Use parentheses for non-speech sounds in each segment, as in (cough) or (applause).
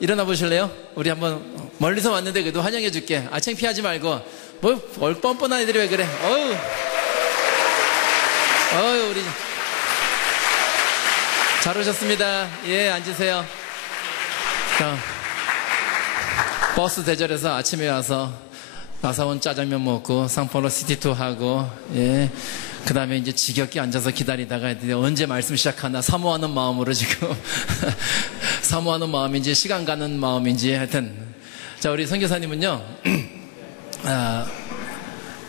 일어나 보실래요? 우리 한번 멀리서 왔는데 그래도 환영해 줄게. 아, 창피하지 말고. 뭐, 얼 뻔뻔한 애들이 왜 그래? 어휴. 어휴, 우리. 잘 오셨습니다. 예, 앉으세요. 자, 버스 대절에서 아침에 와서 나사온 짜장면 먹고 상포로 시티투 하고, 예. 그 다음에 이제 지겹게 앉아서 기다리다가 언제 말씀 시작하나 사모하는 마음으로 지금 (laughs) 사모하는 마음인지 시간 가는 마음인지 하여튼 자 우리 선교사님은요 (clears throat) 아,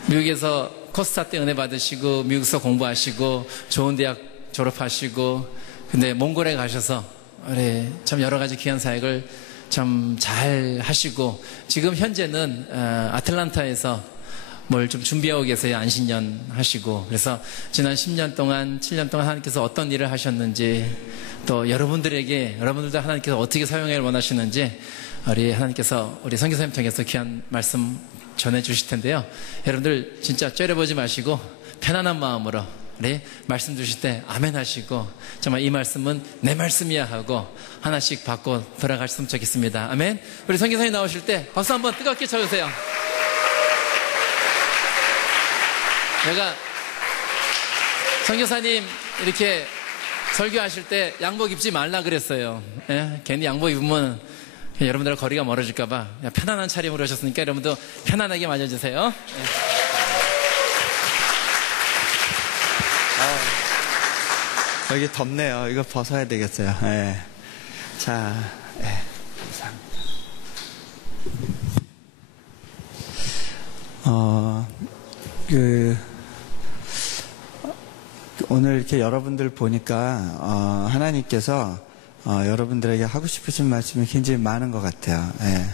미국에서 코스타 때 은혜 받으시고 미국에서 공부하시고 좋은 대학 졸업하시고 근데 몽골에 가셔서 우리 참 여러 가지 귀한 사역을 참 잘 하시고 지금 현재는 아, 아틀란타에서 뭘 좀 준비하고 계세요. 안신년 하시고. 그래서 지난 10년 동안, 7년 동안 하나님께서 어떤 일을 하셨는지, 또 여러분들에게, 여러분들도 하나님께서 어떻게 사용하기를 원하시는지, 우리 하나님께서 우리 선교사님 통해서 귀한 말씀 전해 주실 텐데요. 여러분들 진짜 째려보지 마시고, 편안한 마음으로, 우리 말씀 주실 때 아멘 하시고, 정말 이 말씀은 내 말씀이야 하고, 하나씩 받고 돌아가셨으면 좋겠습니다. 아멘. 우리 선교사님 나오실 때 박수 한번 뜨겁게 쳐주세요. 제가 성교사님 이렇게 설교하실 때 양복 입지 말라 그랬어요. 예? 괜히 양복 입으면 여러분들 거리가 멀어질까봐 편안한 차림으로 오셨으니까 여러분도 편안하게 맞아주세요. 예. 아, 여기 덥네요. 이거 벗어야 되겠어요. 예. 자, 예. 감사합니다. 어, 그, 오늘 이렇게 여러분들 보니까 어, 하나님께서 어, 여러분들에게 하고 싶으신 말씀이 굉장히 많은 것 같아요. 예.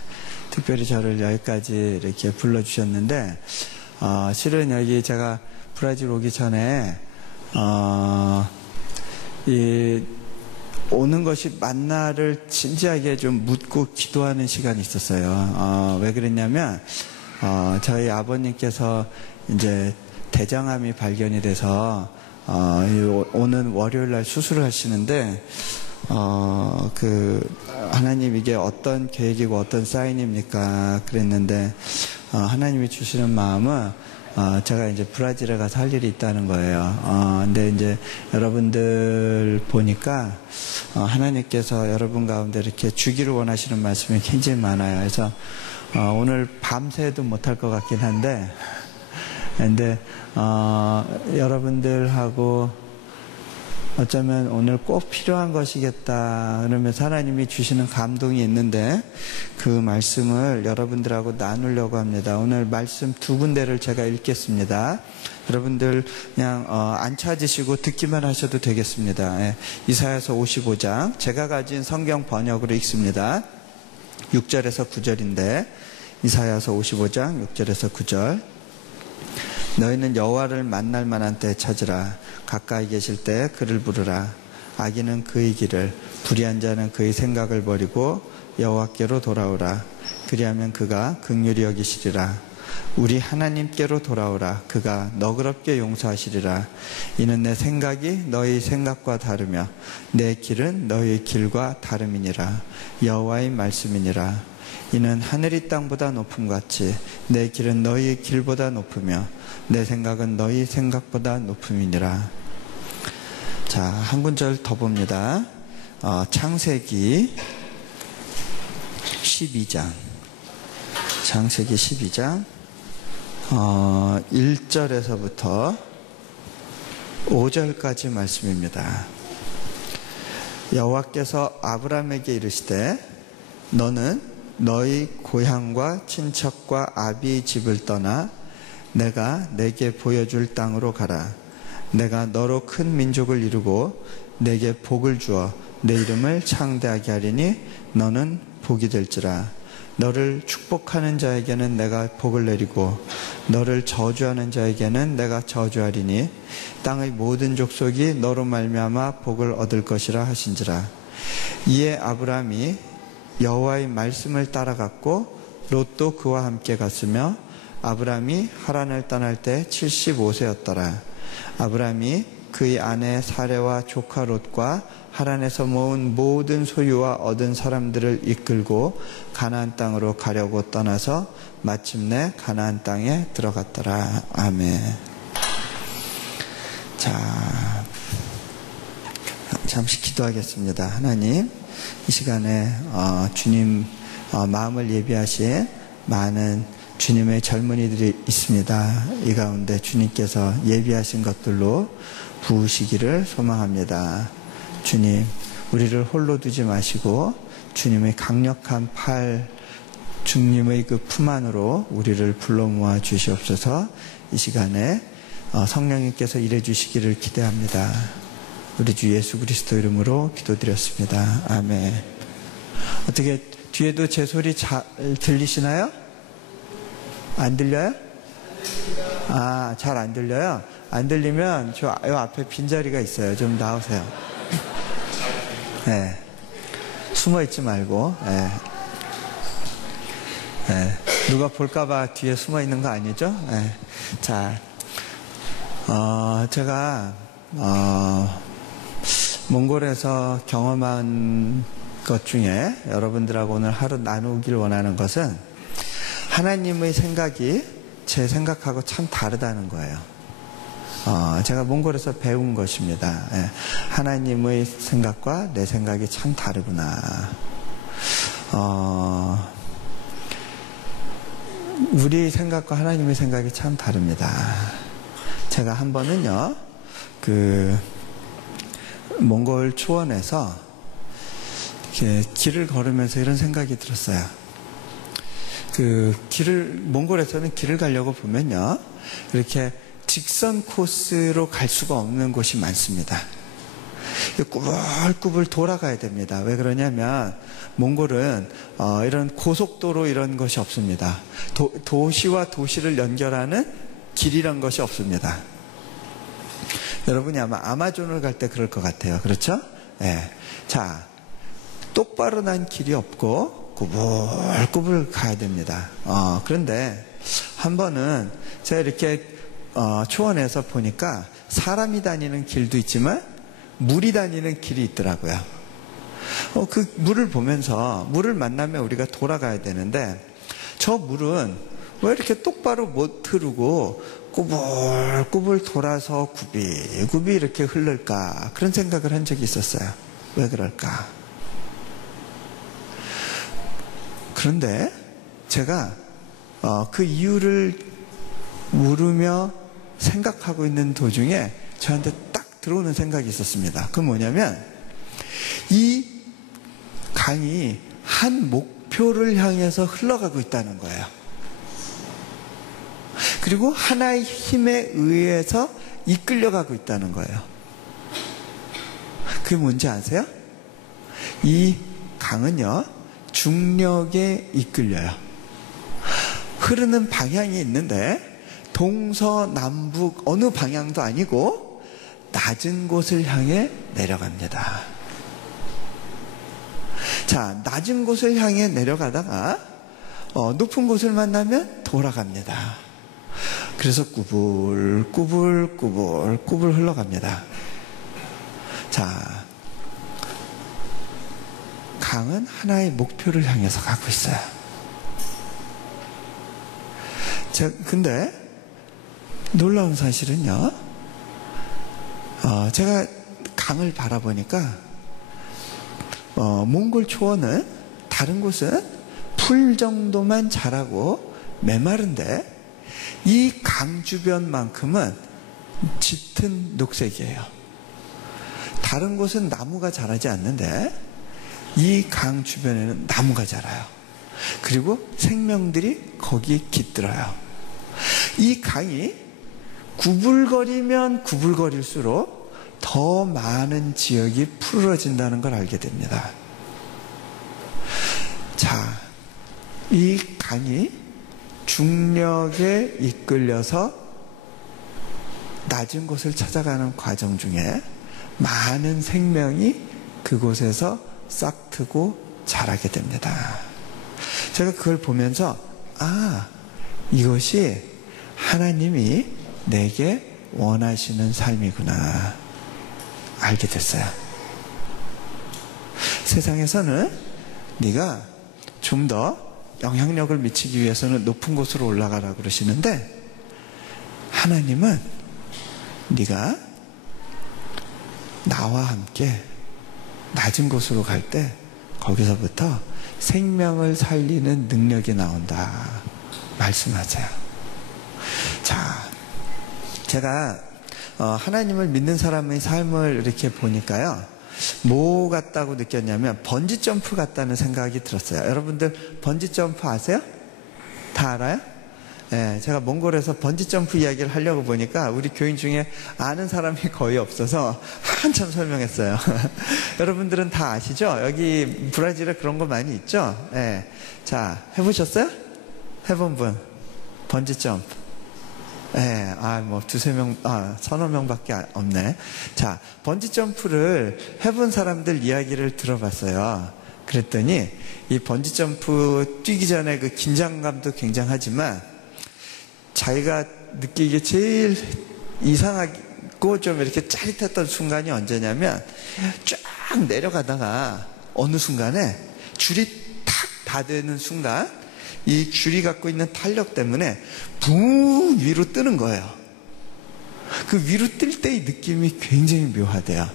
특별히 저를 여기까지 이렇게 불러주셨는데 어, 실은 여기 제가 브라질 오기 전에 어, 이 오는 것이 맞나를 진지하게 좀 묻고 기도하는 시간이 있었어요. 어, 왜 그랬냐면 어, 저희 아버님께서 이제 대장암이 발견이 돼서 어, 오는 월요일 날 수술을 하시는데 어, 그 하나님 이게 어떤 계획이고 어떤 사인입니까? 그랬는데 어, 하나님이 주시는 마음은 어, 제가 이제 브라질에 가서 할 일이 있다는 거예요. 어, 근데 이제 여러분들 보니까 어, 하나님께서 여러분 가운데 이렇게 주기를 원하시는 말씀이 굉장히 많아요. 그래서 어, 오늘 밤새도 못할 것 같긴 한데 근데 어, 여러분들하고 어쩌면 오늘 꼭 필요한 것이겠다. 그러면서 하나님이 주시는 감동이 있는데 그 말씀을 여러분들하고 나누려고 합니다. 오늘 말씀 두 군데를 제가 읽겠습니다. 여러분들 그냥 어, 안 찾으시고 듣기만 하셔도 되겠습니다. 예, 이사야서 55장 제가 가진 성경 번역으로 읽습니다. 6절에서 9절인데 이사야서 55장 6절에서 9절 너희는 여호와를 만날 만한 때 찾으라. 가까이 계실 때 그를 부르라. 악인은 그의 길을 불의한 자는 그의 생각을 버리고 여호와께로 돌아오라. 그리하면 그가 극률이 여기시리라 우리 하나님께로 돌아오라 그가 너그럽게 용서하시리라 이는 내 생각이 너희 생각과 다르며 내 길은 너희 길과 다름이니라 여호와의 말씀이니라 이는 하늘이 땅보다 높음 같이 내 길은 너희 길보다 높으며 내 생각은 너희 생각보다 높음이니라. 자, 한 군절 더 봅니다. 어, 창세기 12장. 창세기 12장. 어, 1절에서부터 5절까지 말씀입니다. 여호와께서 아브라함에게 이르시되 너는 너희 고향과 친척과 아비의 집을 떠나 내가 내게 보여줄 땅으로 가라. 내가 너로 큰 민족을 이루고 내게 복을 주어 내 이름을 창대하게 하리니 너는 복이 될지라. 너를 축복하는 자에게는 내가 복을 내리고 너를 저주하는 자에게는 내가 저주하리니 땅의 모든 족속이 너로 말미암아 복을 얻을 것이라 하신지라. 이에 아브라함이 여호와의 말씀을 따라갔고 롯도 그와 함께 갔으며 아브라함이 하란을 떠날 때 75세였더라. 아브라함이 그의 아내 사례와 조카 롯과 하란에서 모은 모든 소유와 얻은 사람들을 이끌고 가나안 땅으로 가려고 떠나서 마침내 가나안 땅에 들어갔더라. 아멘. 자, 잠시 기도하겠습니다. 하나님, 이 시간에 어, 주님 어, 마음을 예비하신 많은 주님의 젊은이들이 있습니다. 이 가운데 주님께서 예비하신 것들로 부으시기를 소망합니다. 주님, 우리를 홀로 두지 마시고 주님의 강력한 팔, 주님의 그 품 안으로 우리를 불러 모아 주시옵소서 이 시간에 어, 성령님께서 일해 주시기를 기대합니다. 우리 주 예수 그리스도 이름으로 기도드렸습니다. 아멘. 어떻게 뒤에도 제 소리 잘 들리시나요? 안 들려요? 아, 잘 안 들려요? 안 들리면 저 앞에 빈자리가 있어요. 좀 나오세요. 네. 숨어 있지 말고, 네. 네. 누가 볼까봐 뒤에 숨어 있는 거 아니죠? 네. 자, 어, 제가, 어, 몽골에서 경험한 것 중에 여러분들하고 오늘 하루 나누길 원하는 것은 하나님의 생각이 제 생각하고 참 다르다는 거예요. 어, 제가 몽골에서 배운 것입니다. 예, 하나님의 생각과 내 생각이 참 다르구나. 어, 우리 생각과 하나님의 생각이 참 다릅니다. 제가 한 번은요, 그, 몽골 초원에서 길을 걸으면서 이런 생각이 들었어요. 그 길을 몽골에서는 길을 가려고 보면요 이렇게 직선 코스로 갈 수가 없는 곳이 많습니다. 꾸불꾸불 돌아가야 됩니다. 왜 그러냐면 몽골은 어, 이런 고속도로 이런 것이 없습니다. 도, 도시와 도시를 연결하는 길이란 것이 없습니다. 여러분이 아마 아마존을 갈 때 그럴 것 같아요. 그렇죠? 예. 네. 자, 똑바로 난 길이 없고 꾸불꾸불 가야 됩니다. 어, 그런데 한 번은 제가 이렇게 어, 초원에서 보니까 사람이 다니는 길도 있지만 물이 다니는 길이 있더라고요. 어, 그 물을 보면서 물을 만나면 우리가 돌아가야 되는데 저 물은 왜 이렇게 똑바로 못 흐르고 꾸불꾸불 돌아서 굽이굽이 이렇게 흐를까 그런 생각을 한 적이 있었어요. 왜 그럴까? 그런데 제가 어, 그 이유를 물으며 생각하고 있는 도중에 저한테 딱 들어오는 생각이 있었습니다. 그 뭐냐면 이 강이 한 목표를 향해서 흘러가고 있다는 거예요. 그리고 하나의 힘에 의해서 이끌려가고 있다는 거예요. 그게 뭔지 아세요? 이 강은요, 중력에 이끌려요. 흐르는 방향이 있는데, 동서남북 어느 방향도 아니고, 낮은 곳을 향해 내려갑니다. 자, 낮은 곳을 향해 내려가다가, 어, 높은 곳을 만나면 돌아갑니다. 그래서 꾸불, 꾸불, 꾸불, 꾸불 흘러갑니다. 자, 강은 하나의 목표를 향해서 가고 있어요. 자, 근데 놀라운 사실은요, 어, 제가 강을 바라보니까, 어, 몽골 초원은 다른 곳은 풀 정도만 자라고 메마른데, 이 강 주변만큼은 짙은 녹색이에요. 다른 곳은 나무가 자라지 않는데 이 강 주변에는 나무가 자라요. 그리고 생명들이 거기에 깃들어요. 이 강이 구불거리면 구불거릴수록 더 많은 지역이 푸르러진다는 걸 알게 됩니다. 자, 이 강이 중력에 이끌려서 낮은 곳을 찾아가는 과정 중에 많은 생명이 그곳에서 싹 트고 자라게 됩니다. 제가 그걸 보면서 아 이것이 하나님이 내게 원하시는 삶이구나. 알게 됐어요. 세상에서는 네가 좀 더 영향력을 미치기 위해서는 높은 곳으로 올라가라 그러시는데 하나님은 네가 나와 함께 낮은 곳으로 갈 때 거기서부터 생명을 살리는 능력이 나온다 말씀하세요. 자, 제가 어, 하나님을 믿는 사람의 삶을 이렇게 보니까요. 뭐 같다고 느꼈냐면 번지 점프 같다는 생각이 들었어요. 여러분들 번지 점프 아세요? 다 알아요? 예, 제가 몽골에서 번지 점프 이야기를 하려고 보니까 우리 교인 중에 아는 사람이 거의 없어서 한참 설명했어요. (laughs) 여러분들은 다 아시죠? 여기 브라질에 그런 거 많이 있죠? 예. 자, 해보셨어요? 해본 분. 번지 점프. 예, 아, 뭐, 두세 명, 아, 서너 명 밖에 없네. 자, 번지 점프를 해본 사람들 이야기를 들어봤어요. 그랬더니, 이 번지 점프 뛰기 전에 그 긴장감도 굉장하지만, 자기가 느끼기에 제일 이상하고 좀 이렇게 짜릿했던 순간이 언제냐면, 쫙 내려가다가 어느 순간에 줄이 탁 닫는 순간, 이 줄이 갖고 있는 탄력 때문에 붕 위로 뜨는 거예요. 그 위로 뜰 때의 느낌이 굉장히 묘하대요.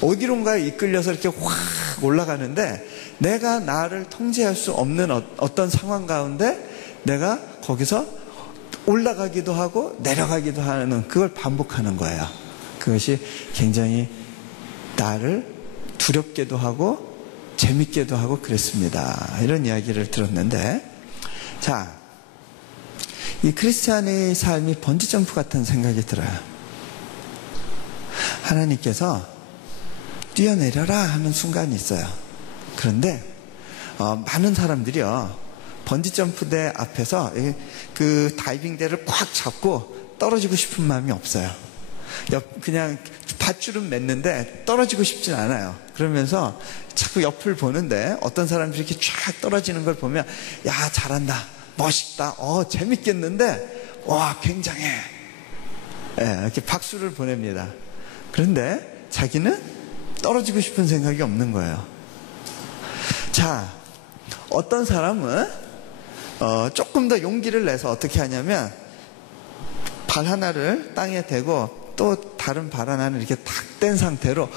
어디론가에 이끌려서 이렇게 확 올라가는데 내가 나를 통제할 수 없는 어떤 상황 가운데 내가 거기서 올라가기도 하고 내려가기도 하는 그걸 반복하는 거예요. 그것이 굉장히 나를 두렵게도 하고 재밌게도 하고 그랬습니다. 이런 이야기를 들었는데 자, 이 크리스찬의 삶이 번지점프 같은 생각이 들어요. 하나님께서 뛰어내려라 하는 순간이 있어요. 그런데 어, 많은 사람들이요 번지점프대 앞에서 그 다이빙대를 꽉 잡고 떨어지고 싶은 마음이 없어요. 그냥 밧줄은 맸는데 떨어지고 싶진 않아요. 그러면서 자꾸 옆을 보는데 어떤 사람들이 이렇게 쫙 떨어지는 걸 보면 야 잘한다 멋있다 어 재밌겠는데 와 굉장해 네, 이렇게 박수를 보냅니다. 그런데 자기는 떨어지고 싶은 생각이 없는 거예요. 자 어떤 사람은 어, 조금 더 용기를 내서 어떻게 하냐면 발 하나를 땅에 대고 또 다른 발 하나는 이렇게 탁 뗀 상태로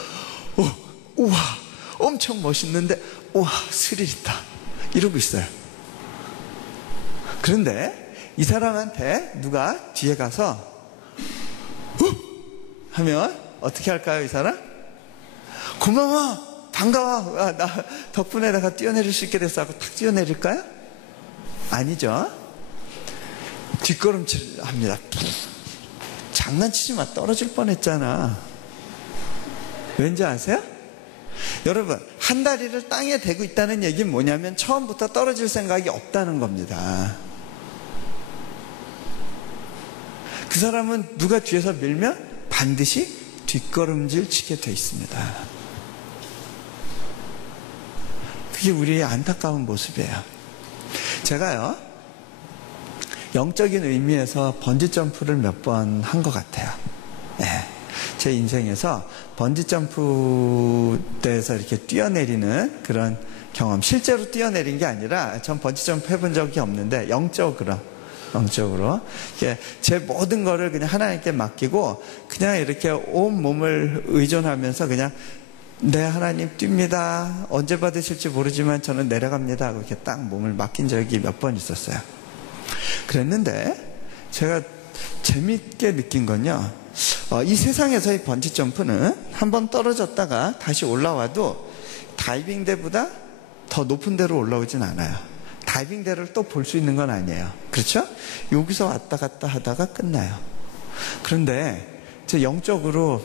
어, 우와 엄청 멋있는데 우와 스릴 있다 이러고 있어요. 그런데 이 사람한테 누가 뒤에 가서 어? 하면 어떻게 할까요 이 사람? 고마워 반가워 아, 나 덕분에 내가 뛰어내릴 수 있게 됐어 하고 탁 뛰어내릴까요? 아니죠. 뒷걸음질 합니다. 장난치지 마 떨어질 뻔했잖아. 왠지 아세요? 여러분 한 다리를 땅에 대고 있다는 얘기는 뭐냐면 처음부터 떨어질 생각이 없다는 겁니다. 그 사람은 누가 뒤에서 밀면 반드시 뒷걸음질 치게 돼 있습니다. 그게 우리의 안타까운 모습이에요. 제가요, 영적인 의미에서 번지점프를 몇 번 한 것 같아요. 네. 제 인생에서 번지점프대에서 이렇게 뛰어내리는 그런 경험, 실제로 뛰어내린 게 아니라 전 번지점프 해본 적이 없는데 영적으로 영적으로. 제 모든 거를 그냥 하나님께 맡기고 그냥 이렇게 온 몸을 의존하면서 그냥 네 하나님 뜁니다. 언제 받으실지 모르지만 저는 내려갑니다. 하고 이렇게 딱 몸을 맡긴 적이 몇 번 있었어요. 그랬는데 제가 재밌게 느낀 건요. 어, 이 세상에서의 번지 점프는 한 번 떨어졌다가 다시 올라와도 다이빙대보다 더 높은 데로 올라오진 않아요 다이빙대를 또 볼 수 있는 건 아니에요. 그렇죠? 여기서 왔다 갔다 하다가 끝나요. 그런데 제 영적으로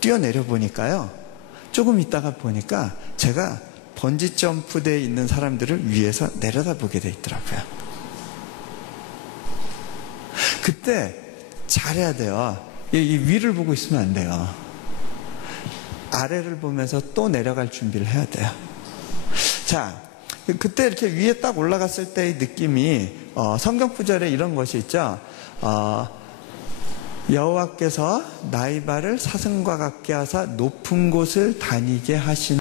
뛰어내려 보니까요. 조금 있다가 보니까 제가 번지 점프대에 있는 사람들을 위에서 내려다 보게 돼 있더라고요. 그때 잘해야 돼요. 이 위를 보고 있으면 안 돼요. 아래를 보면서 또 내려갈 준비를 해야 돼요. 자, 그때 이렇게 위에 딱 올라갔을 때의 느낌이 어, 성경 구절에 이런 것이 있죠. 어, 여호와께서 나이바를 사슴과 같게 하사 높은 곳을 다니게 하시는